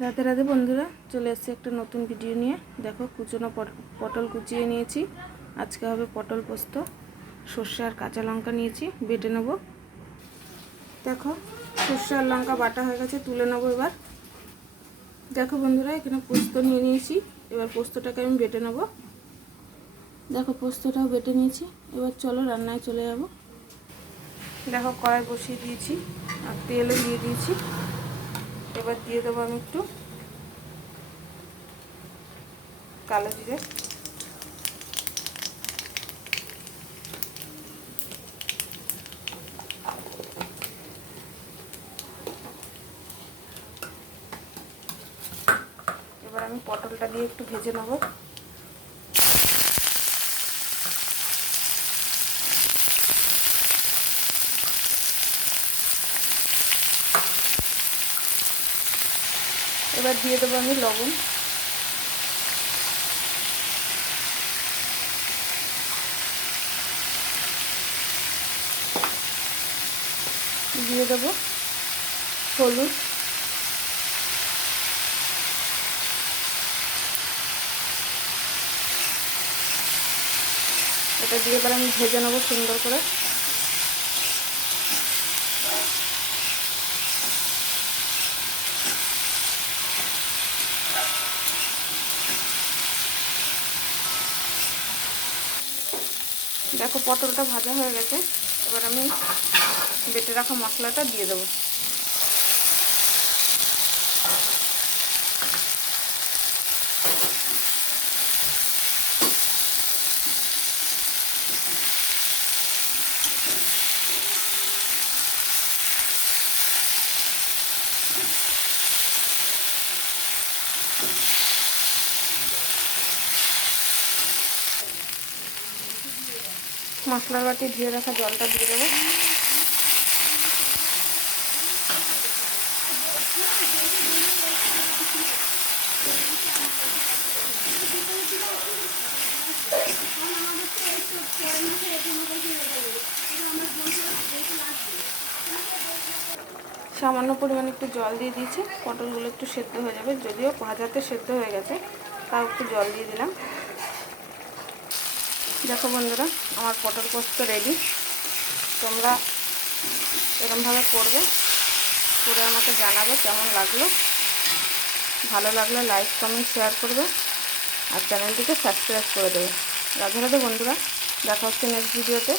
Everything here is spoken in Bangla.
রাধে রাতে বন্ধুরা, চলে এসেছি একটা নতুন ভিডিও নিয়ে। দেখো, কুচনো পট- পটল কুচিয়ে নিয়েছি। আজকে হবে পটল পোস্ত, সর্ষে আর কাঁচা লঙ্কা নিয়েছি, বেটে নেব। দেখো, সর্ষে আর লঙ্কা বাটা হয়ে গেছে, তুলে নেব এবার। দেখো বন্ধুরা, এখানে পোস্ত নিয়ে নিয়েছি, এবার পোস্তটাকে আমি বেটে নেব। দেখো, পোস্তটাও বেটে নিয়েছি, এবার চলো রান্নায় চলে যাব। দেখো, কড়াই বসিয়ে দিয়েছি, আর তেলও দিয়ে দিয়েছি। এবার দিয়ে দেবো আমি একটু কালো জিরে। এবার আমি পটলটা দিয়ে একটু ভেজে নেব। এবার দিয়ে দেবো আমি লবণ। দিয়ে দেবো হলুদ। এটা দিয়ে এবার আমি ভেজে নেব সুন্দর করে। দেখো পটলটা ভাজা হয়ে গেছে। এবার আমি বেটে রাখা মশলাটা দিয়ে দেবো। মশলার বাটি ধুয়ে রাখা জলটা দিয়ে দেবো। সামান্য পরিমাণে একটু জল দিয়ে দিয়েছি। পটলগুলো একটু সেদ্ধ হয়ে যাবে। যদিও ভাজাতে সেদ্ধ হয়ে গেছে, তাও একটু জল দিয়ে দিলাম। দেখো বন্ধুরা, আমার পটল পোস্ত রেডি তোমরা এরমভাবে করবে, করে আমাকে জানাবে কেমন লাগল। ভালো লাগলে লাইক কমেন্ট শেয়ার করবে, আর চ্যানেলটিকে সাবস্ক্রাইব করে দেবে। রাধে রাধে বন্ধুরা, দেখা হচ্ছে নেক্সট ভিডিওতে